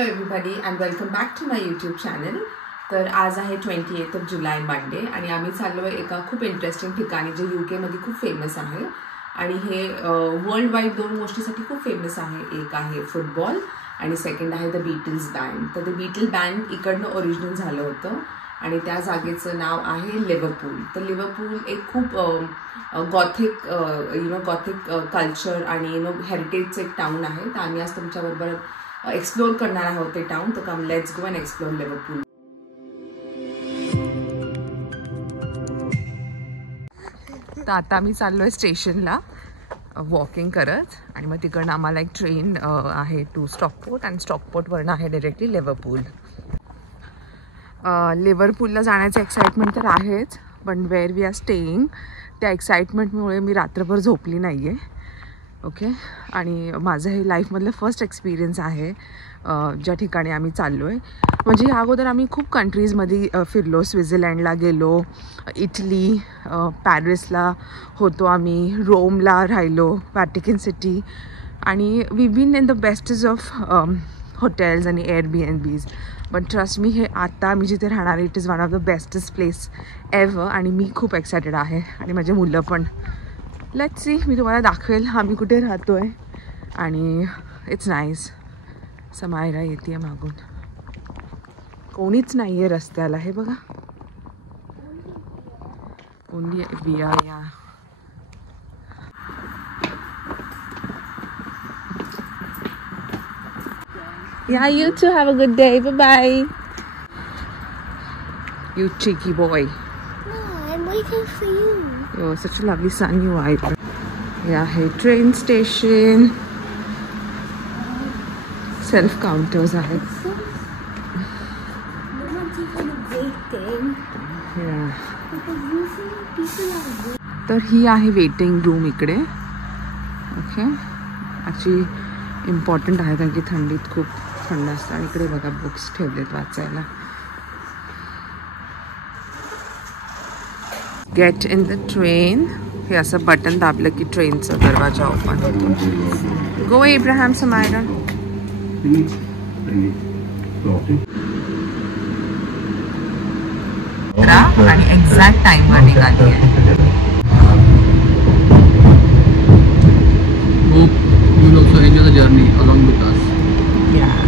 Hello everybody and welcome back to my YouTube channel. तर आज आहे 28th of July मंडे आणि आम्ही चाललो आहे एका खूप इंटरेस्टिंग ठिकाणी जे UK मध्ये खूप फेमस आहे आणि हे वर्ल्ड वाईड दोन गोष्टीसाठी खूप फेमस आहे. एक आहे फुटबॉल आणि सेकंड आहे द बीटल्स बँड. तर ते बीटल बँड इकडनं ओरिजिनल झालं होतं आणि त्या जागेचं नाव आहे लिव्हरपूल. तर लिव्हरपूल एक खूप गॉथिक गॉथिक कल्चर आणि हेरिटेजचं एक टाउन आहे. तर आम्ही आज तुमच्याबरोबर एक्सप्लोर करणार आहोत ते टाउन. तर come let's go and explore Liverpool. तर आता आम्ही चाललो आहे स्टेशनला वॉकिंग करत आणि मग तिकडनं आम्हाला एक ट्रेन आहे टू स्टॉकपोर्ट आणि स्टॉकपोर्टवरनं आहे डायरेक्टली लिव्हरपूल. लिव्हरपूलला जाण्याचं एक्साइटमेंट तर आहेच, पण वेअर वी आर स्टेईंग त्या एक्साइटमेंटमुळे मी रात्रभर झोपली नाही आहे. ओके, आणि माझं हे लाईफमधलं फर्स्ट एक्सपिरियन्स आहे ज्या ठिकाणी आम्ही चाललो आहे. म्हणजे ह्या अगोदर आम्ही खूप कंट्रीजमध्ये फिरलो. स्वित्झर्लंडला गेलो, इटली, पॅरिसला होतो आम्ही, रोमला राहिलो, व्हॅटिकन सिटी, आणि we been in the bestest of hotels आणि एअरबीएनबीज. पण ट्रस्ट मी, हे आता मी जिथे राहणार आहे it is one of the bestest place ever आणि मी खूप एक्सायटेड आहे आणि माझे मुलं पण. लेट्स सी, मी तुम्हाला दाखवेल आम्ही कुठे राहतो आहे. आणि इट्स नाईस. समायरा येते मागून, कोणीच नाही आहे रस्त्याला. हे बघा, only we are. Yeah, you too. Have a good day. Bye-bye. You cheeky boy. No, I'm waiting for you. You're such a lovely son you are. Yeah, hey, train station. Self-counters are. No one's even waiting. Yeah. Because usually people are waiting. तर ही आहे waiting room इकडे. Okay, actually important आहे कारण की थंडीत खूप थंड असतं. आणि इकडे बघा बुक्स ठेवलेत वाचायला. Get in the train. हे असं बटन दाबलं की ट्रेनचा दरवाजा ओपन होतो. गो इब्राहिम समायरा. आणि एक्झॅक्ट टाइमवर निघाली आहे. Hope you will also enjoy the journey along with us. Yeah.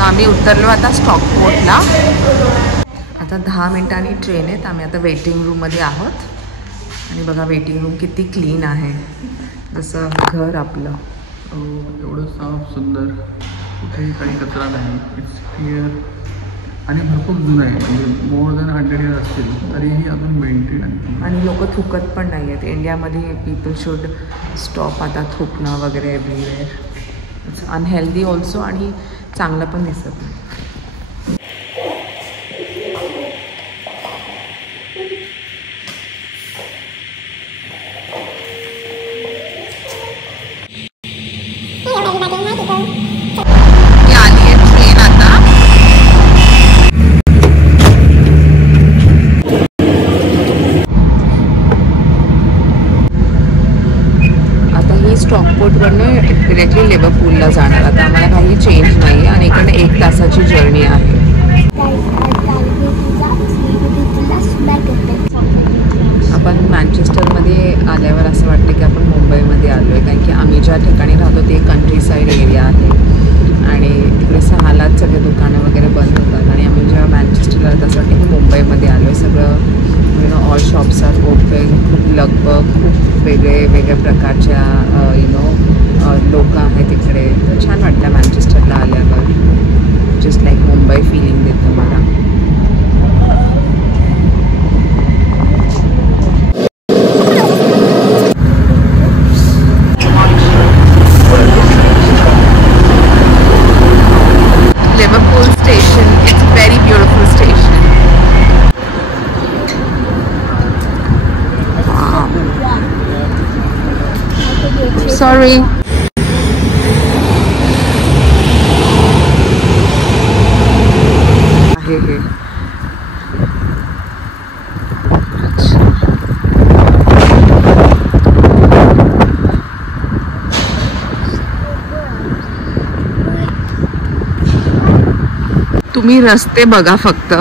आम्ही उतरलो आता स्टॉकपोर्टला. आता 10 मिनिटांनी ट्रेन आहेत. आम्ही आता वेटिंग रूममध्ये आहोत आणि बघा वेटिंग रूम किती क्लीन आहे, जसं घर आपलं. एवढं साफ सुंदर, कुठेही काही कचरा नाही. इट्स क्लिअर आणि भरपूर जुनं आहे. म्हणजे मोर दॅन 100 इयर्स असतील तरीही अजून मेंटेन आहे. आणि लोक थुकत पण नाही आहेत. इंडियामध्ये पीपल शुड स्टॉप आता थुकणं वगैरे एव्हरीवेअर. इट्स अनहेल्दी ऑल्सो आणि चांगलं पण दिसत नाही. स्टॉकपोर्टवरनं डिरेक्टली लिव्हरपूलला जाणार. आता आम्हाला काही चेंज नाही आहे आणि इकडे 1 तासाची जर्नी आहे. आपण मँचेस्टरमध्ये आल्यावर असं वाटतं की आपण मुंबईमध्ये आलो आहे, कारण की आम्ही ज्या ठिकाणी राहतो ते कंट्री साईड एरिया आहे आणि तिकडे 6लाच सगळे दुकानं वगैरे बंद होतात. आणि आम्ही जेव्हा मँचेस्टरला असं वाटतं की मुंबईमध्ये आलो आहे. सगळं ऑल शॉप्स आर ओपन, खूप लगबग, खूप वेगळ्या प्रकारच्या लोक आहेत इकडे. तर छान वाटलं मँचेस्टरला आल्यावर. जस्ट लाईक मुंबई फिलिंग देतं मला. Liverpool station, it's very beautiful station. Sorry. आहे हे. तुम्ही रस्ते बघा फक्त,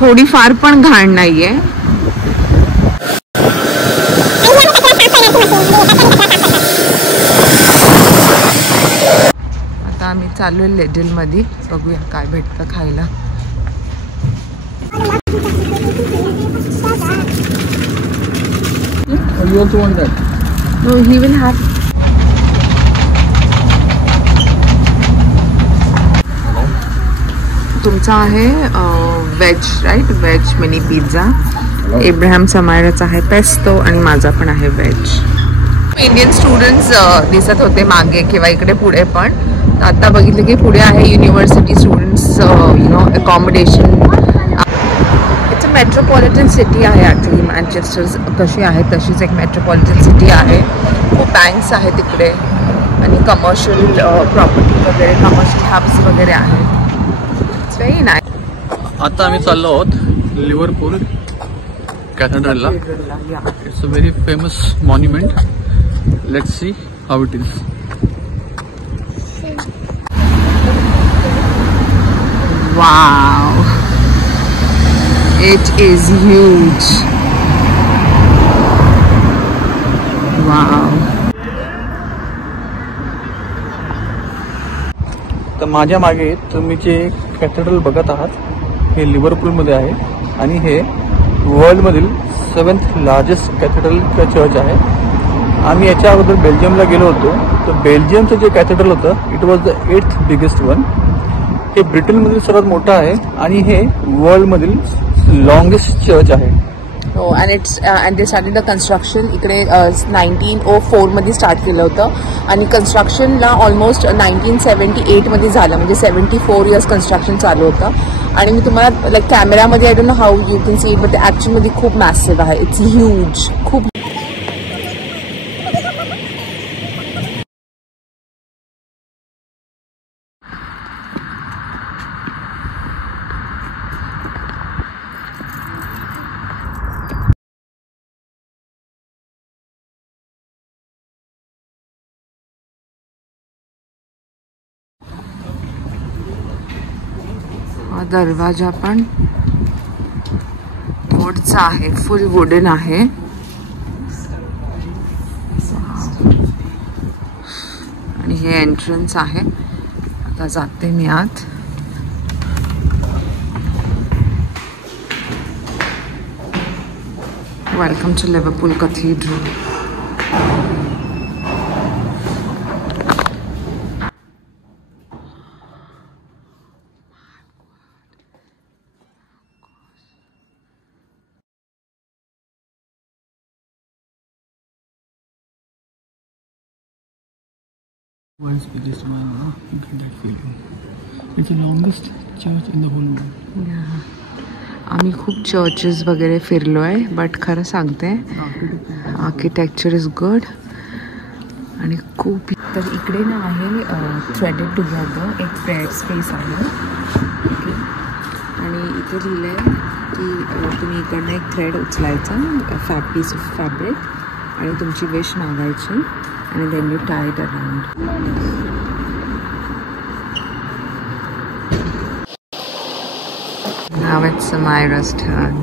थोडीफार पण घाण नाहीये. आता आम्ही चालू आहे लिडल मध्ये, बघूया काय भेटतं खायला. You also want that? No, he will have. तुमचा आहे veg right, veg mini pizza. Ibrahim समायराचा आहे पेस्टो आणि माझा पण आहे व्हेज. इंडियन स्टुडंट्स दिसत होते मागे किंवा इकडे पुढे पण. तर आता बघितलं की पुढे आहे university students you know accommodation. It's a metropolitan city आहे ॲक्च्युली. मँचेस्टर कशी आहे तशीच एक मेट्रोपॉलिटन सिटी आहे. खूप बँक्स आहेत तिकडे आणि कमर्शियल प्रॉपर्टी वगैरे, कमर्शियल हब्स वगैरे आहेत. It's very nice. आता आम्ही चाललो आहोत लिव्हरपूल कॅथेड्रलला. It's a very famous monument. Let's see how it is. Wow, it is huge. Wow. तर माझ्या मागे तुम्ही जे कॅथेड्रल बघत आहात हे लिव्हरपूलमध्ये आहे आणि हे वर्ल्डमधील 7th लार्जेस्ट कॅथेड्रल चर्च आहे. आम्ही याच्या अगोदर बेल्जियमला गेलो होतो. तर बेल्जियमचं जे कॅथेड्रल होतं it was the 8th biggest one. हे ब्रिटनमधील सर्वात मोठं आहे आणि हे वर्ल्डमधील लॉंगेस्ट चर्च आहे. हो, and they started the construction इकडे 1904 मध्ये स्टार्ट केलं होतं आणि कन्स्ट्रक्शनला ऑलमोस्ट 1978 मध्ये झालं. म्हणजे 74 इयर्स कन्स्ट्रक्शन चालू होतं. आणि मी तुम्हाला लाईक कॅमेरामध्ये I don't know how you can see it, but ॲक्च्युअलमध्ये खूप मॅसिव्ह आहे. It's huge. खूप दरवाजा पण वुडचा आहे, फुल वुडन आहे. आणि हे एंट्रन्स आहे. आता जाते मी आत. Welcome to Liverpool cathedral. World's biggest one, no? You get that feeling. It's the longest church in the whole world. आम्ही खूप चर्चेस वगैरे फिरलो आहे, बट खरं सांगते आर्किटेक्चर इज गुड आणि खूप. तर इकडे ना आहे थ्रेडेड टुगेदर एक प्रेयर स्पेस आहे. ओके, आणि इथे लिहिलं आहे की तुम्ही इकडनं एक थ्रेड उचलायचा, पीस ऑफ फॅब्रिक, आणि तुमची विश मागायची आणि then you tie it around. Now it's Samira's turn.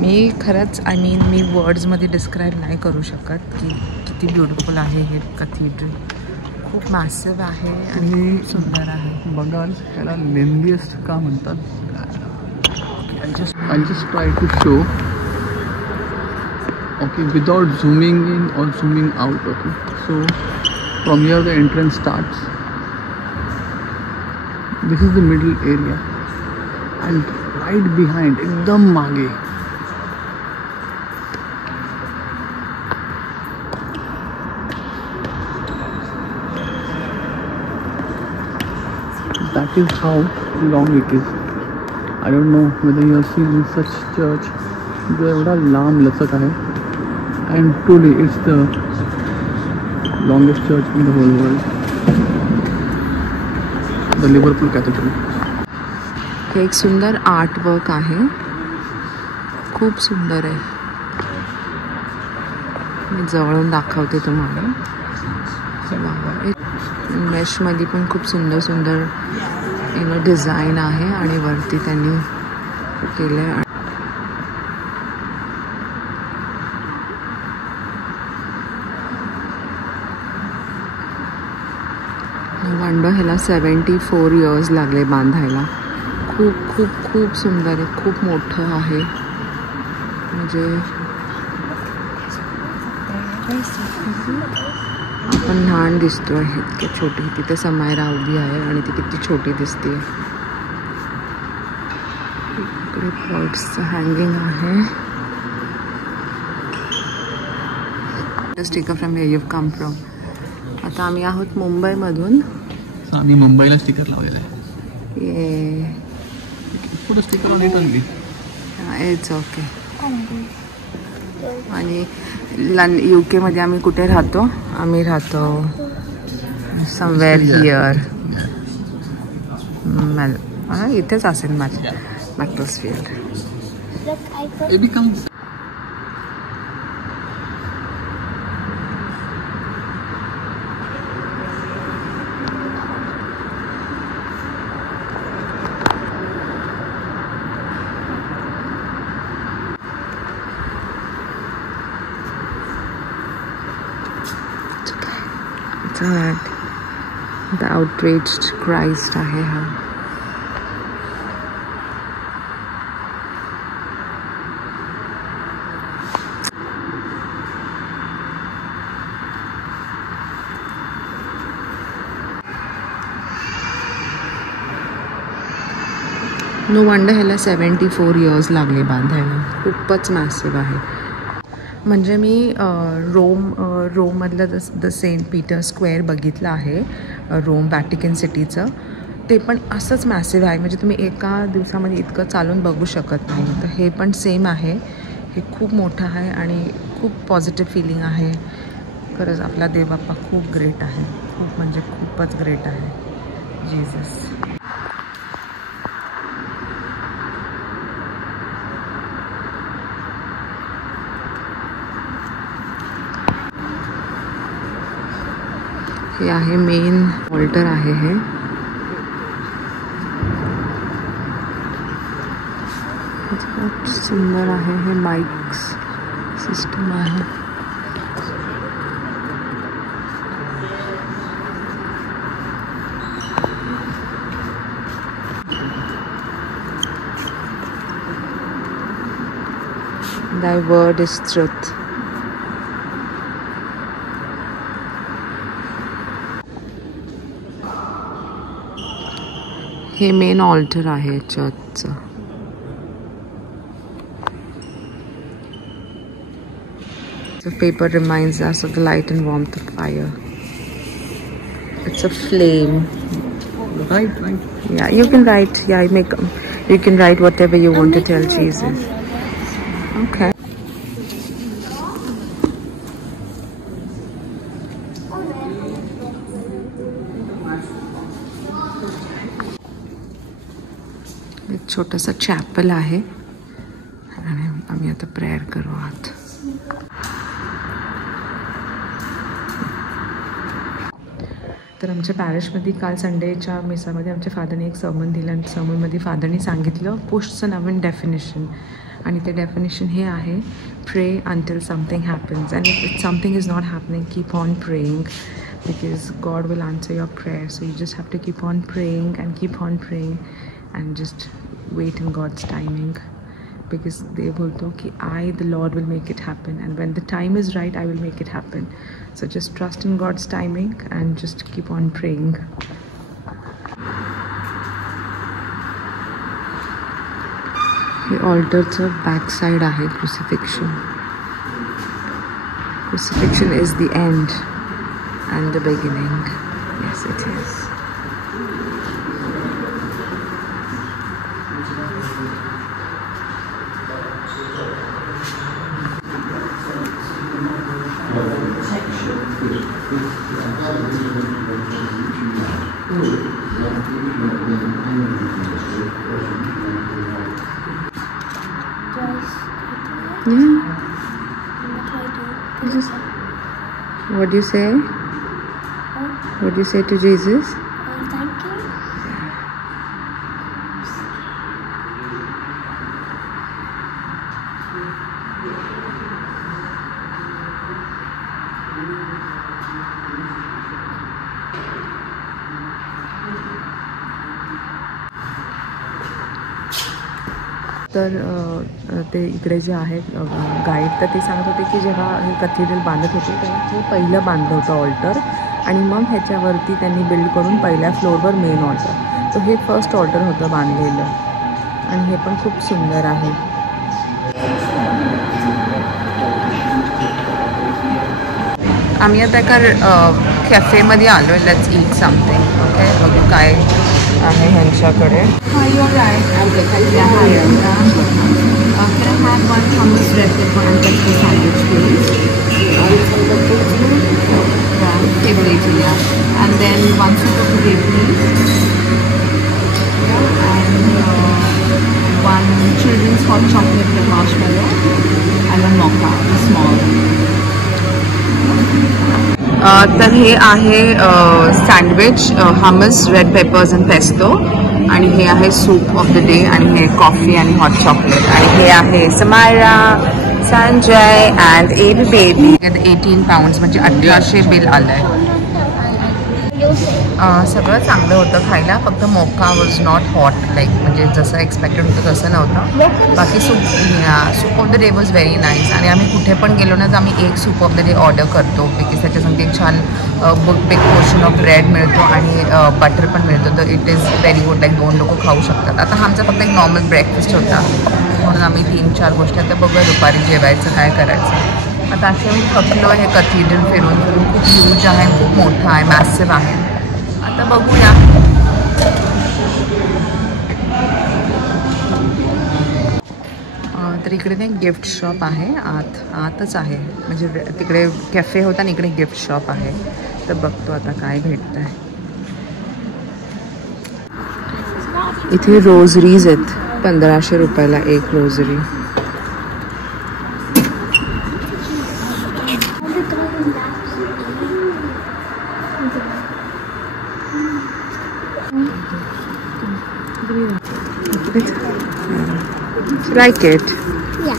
मी खरंच मी वर्ड्समध्ये डिस्क्राईब नाही करू शकत की किती ब्युटिफुल आहे हे कॅथेड्रल. खूप मॅसिव्ह आहे आणि सुंदर आहे. बघाल याला लेंदिएस्ट का म्हणतात. I just try to show, okay, without zooming in or zooming out. Okay, so from here the entrance starts. This is the middle area and right behind, एकदम मागे, is how long it is. I don't know whether you have seen such church. जो एवढा लांब लचक आहे. And truly it's the longest church in the whole world. The Liverpool Cathedral. हे एक सुंदर आर्ट वर्क आहे, खूप सुंदर आहे. मी जवळून दाखवते तुम्हाला. मेशमध्ये पण खूप सुंदर सुंदर डिझाईन आहे आणि वरती त्यांनी केलं आहे. वांडो ह्याला 74 इयर्स लागले बांधायला. खूप खूप खूप सुंदर आहे, खूप मोठं आहे. म्हणजे आपण लहान दिसतोय, इतकी छोटी. तिथे समायरा उभी आहे आणि ती किती छोटी दिसते. इकडे पॉट्सचं हँगिंग आहे. Sticker from where you have come from. आता आम्ही आहोत मुंबईमधून. आम्ही मुंबईला स्टिकर लावलेलं आहे. ये पुढे sticker on it only. It's okay. आणि UK मध्ये आम्ही कुठे राहतो? आम्ही राहतो समवेअर हिअर. इथेच असेल माझ्या मॅक्टोस्फियर. The outraged Christ आहे हा. नो वंडर ह्याला 74 इयर्स लागले बांधायला. खूपच मॅसिव्ह आहे. म्हणजे मी रोममधलं द सेंट पीटर स्क्वेअर बघितलं आहे, रोम व्हॅटिकन सिटीचं. ते पण असंच मॅसिव्ह आहे. म्हणजे तुम्ही एका दिवसामध्ये इतकं चालून बघू शकत नाही. तर हे पण सेम आहे. हे खूप मोठं आहे आणि खूप पॉझिटिव्ह फिलिंग आहे. खरंच आपला देवबाप्पा खूप ग्रेट आहे. खूप म्हणजे खूपच ग्रेट आहे. जीसस. हे आहे मेन ऑल्टर आहे. हे खूप सुंदर आहे. हे माइक्स सिस्टम आहे. Thy word is truth. हे मेन ऑल्टर आहे चर्चचं. The paper reminds us of the light and warmth of fire. It's a flame. Right. Yeah, you can write. Yeah, you can write whatever you want to tell Jesus. Okay. एक छोटासा chapel आहे आणि आम्ही आता prayer करू आहात. तर आमच्या पॅरिशमध्ये काल संडेच्या मिसामध्ये आमच्या फादरने एक सर्मन दिलं आणि सर्मनमध्ये फादरने सांगितलं पोस्टचं नवीन डेफिनेशन. आणि ते डेफिनेशन हे आहे, प्रे until something happens. And if something is not happening, keep on praying because God will answer your prayer. So you just have to keep on praying and keep on praying and just wait in God's timing, because they bolto ki I, the Lord, will make it happen, and when the time is right I will make it happen. So just trust in God's timing and just keep on praying. The altar's backside आहे crucifixion. Crucifixion is the end and the beginning. Yes, it is. Yeah. What do you say? What do you say to Jesus? Thank you. तर ते इकडे जे आहेत guide तर ते सांगत होते की जेव्हा हे कॅथेड्रल बांधत होते तेव्हा हे पहिलं बांधलं होतं ऑल्टर आणि मग ह्याच्यावरती त्यांनी बिल्ड करून पहिल्या फ्लोअरवर मेन ऑल्टर. तर हे फर्स्ट ऑल्टर होतं बांधलेलं आणि हे पण खूप सुंदर आहे. आम्ही आता एका कॅफेमध्ये आलो आहे. Let's eat something. ओके, बघू काय आहे ह्यांच्याकडे. Can I have one hummus red pepper and pesto sandwich, please? Table 8, yeah. And then one soup of the day, please. Yeah, and one children's hot chocolate with marshmallow and a mocha, small. तर हे आहे sandwich, hummus, red peppers and pesto आणि हे आहे soup of the day आणि हे coffee आणि hot chocolate आणि हे आहे Samira, Sanjay and AB baby. 18 pounds म्हणजे 1800 बिल आलं आहे. सगळं चांगलं होतं खायला, फक्त मोका वॉज नॉट हॉट लाईक म्हणजे जसं एक्सपेक्टेड होतं तसं नव्हतं. बाकी soup of the day was very nice. आणि आम्ही कुठे पण गेलो ना तर आम्ही एक soup of the day order करतो बिकॉज त्याच्यासाठी एक छान बिग पोर्शन ऑफ ब्रेड मिळतो आणि बटर पण मिळतो. तर it is very good, like 2 लोक खाऊ शकतात. आता आमचा फक्त एक नॉर्मल ब्रेकफास्ट होता म्हणून आम्ही 3-4 गोष्टी आता बघूया दुपारी जेवायचं काय करायचं. आता असे आम्ही थकलो आहे कॅथेड्रल फिरून फिरून. खूप ह्यूज आहे, खूप मोठं आहे, मॅसिव्ह आहे. आता बघूया. तर इकडे ना एक गिफ्ट शॉप आहे, आतच आहे म्हणजे तिकडे कॅफे होता आणि इकडे गिफ्ट शॉप आहे. तर बघतो आता काय भेटतं आहे. इथे रोजरीज आहेत 1500 रुपयाला एक rosary. Like it? Yeah.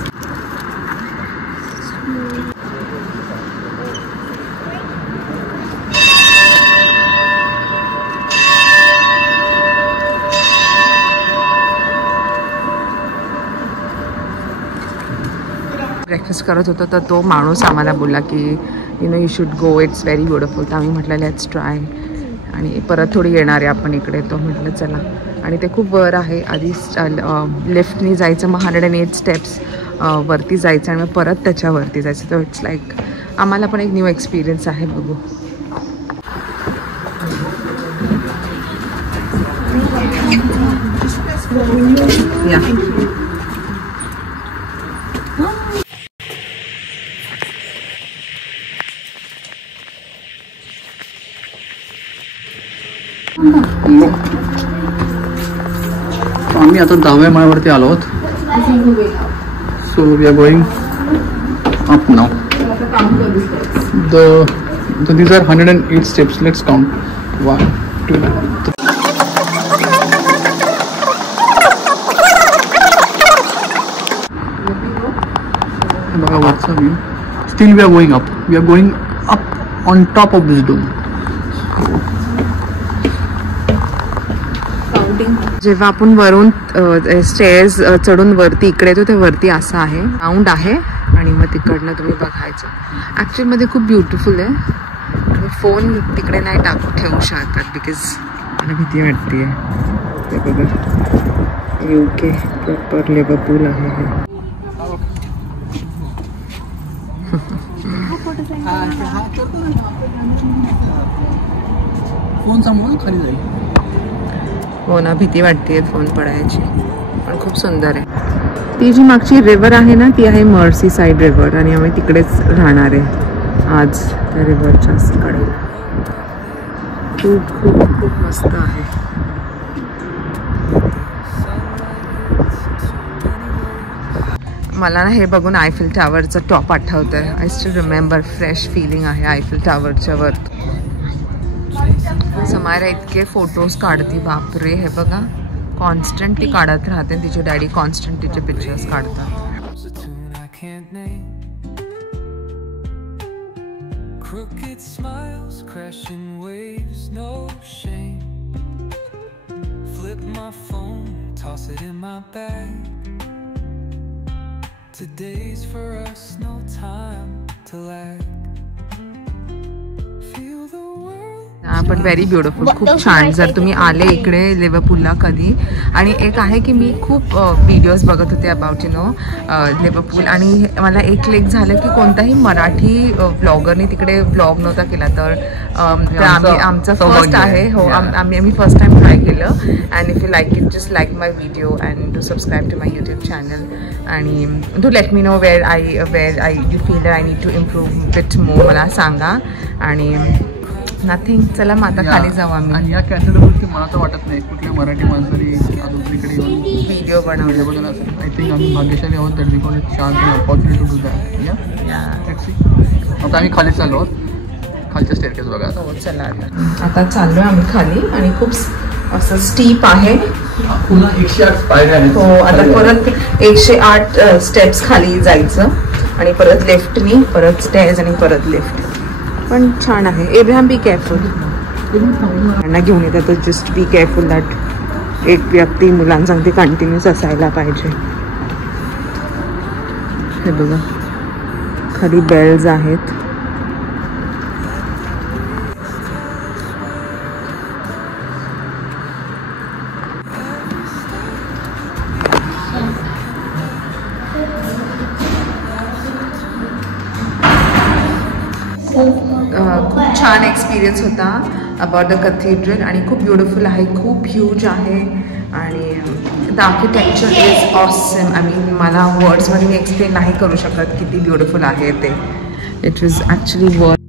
Breakfast करत होतो तर तो माणूस आम्हाला बोलला की you should go, it's very beautiful. तर आम्ही म्हटलं लेट्स ट्राय आणि परत थोडी येणार आहे आपण इकडे. तो म्हटलं चला. आणि ते खूप वर आहे, आधी लिफ्टनी जायचं, मग 108 स्टेप्स वरती जायचं आणि मग परत त्याच्यावरती जायचं. तर इट्स लाईक आम्हाला पण एक न्यू एक्सपिरियन्स आहे. बघू. या आम्ही आता 10व्या माळ्यावरती आलो आहोत. So we are going up now. These are 108 steps. Let's count. 1, 2, 3. बघा वरचा view. Still we are going up. We are going up on top of this dome. जेव्हा आपण वरून स्टेअर्स चढून वरती इकडे येतो ते वरती असं आहे, राऊंड आहे आणि मग तिकडनं तुम्ही बघायचं. ॲक्च्युअलमध्ये खूप ब्युटिफुल आहे. तुम्ही फोन तिकडे नाही ठेवू शकत बिकॉज मला भीती वाटते आहे. ते बघा UK प्रॉपर लिव्हरपूल आहे हे. फोन सांभाळून खाली जाईल. हो ना, भीती वाटते फोन पडायची, पण खूप सुंदर आहे. ती जी मागची रिव्हर आहे ना ती आहे मर्सी साईड रिव्हर आणि आम्ही तिकडेच राहणार आहे. आज त्या रिव्हरच्याच कडेला. खूप खूप खूप मस्त आहे. मला ना हे बघून आयफेल टॉवरचं टॉप आठवतं आहे. I still remember. Fresh feeling आहे आयफेल टॉवरच्या वर. समायरा इतके फोटोज काढते बापरे. हे बघा कॉन्स्टंट ती काढत राहते. तिचे डॅडी कॉन्स्टंट तिचे पिक्चर्स काढतात. Crooked smiles, crashing waves, no shame. Flip my phone, toss it in my bag. Today's for us, no time to lag. Feel the world. पण व्हेरी ब्युटिफुल. खूप छान. जर तुम्ही आले इकडे लिव्हरपूलला कधी. आणि एक आहे की मी खूप व्हिडिओज बघत होते अबाउट यू नो लिव्हरपूल. आणि मला एक क्लिक झालं की कोणताही मराठी व्लॉगरने तिकडे व्लॉग नव्हता केला. तर आमचं फर्स्ट आहे. हो आम्ही फर्स्ट टाइम ट्राय केलं. And if you like it just like my video and do subscribe to my YouTube channel. आणि do let me know where I you feel that I need to improve bit more. मला सांगा. आणि nothing. चला मग आता खाली जाऊ आम्ही. आणि या कॅथेड्रलवरती मला तर वाटत नाही कुठल्या मराठी माणसाने दुसरीकडे येऊन व्हिडिओ बनवले. आय थिंक आम्ही भाग्यशाली आहोत that we got a chance and opportunity to do that. आता आम्ही खाली चाललो आहोत. खालच्या स्टेअरकेस बघा. हो चला आता चाललो आम्ही खाली. आणि खूप असं स्टीप आहे. पुन्हा 108 पायऱ्या आहेत. हो आता परत 108 स्टेप्स खाली जायचं. आणि परत लेफ्टनी परत स्टेअर्स आणि परत लेफ्ट. पण छान आहे. Abraham be careful. त्यांना घेऊन येतात तर जस्ट बी केअरफुल दॅट एक व्यक्ती मुलांसाठी कंटिन्यूस असायला पाहिजे. हे बघा खाली बेल्स आहेत. खूप छान एक्सपिरियन्स होता अबाउट द कथीड्रल. आणि खूप ब्युटिफुल आहे. खूप ह्यूज आहे. आणि the architecture is awesome. I mean मला वर्ड्समध्ये मी एक्सप्लेन नाही करू शकत किती ब्युटिफुल आहे ते. It was actually worth.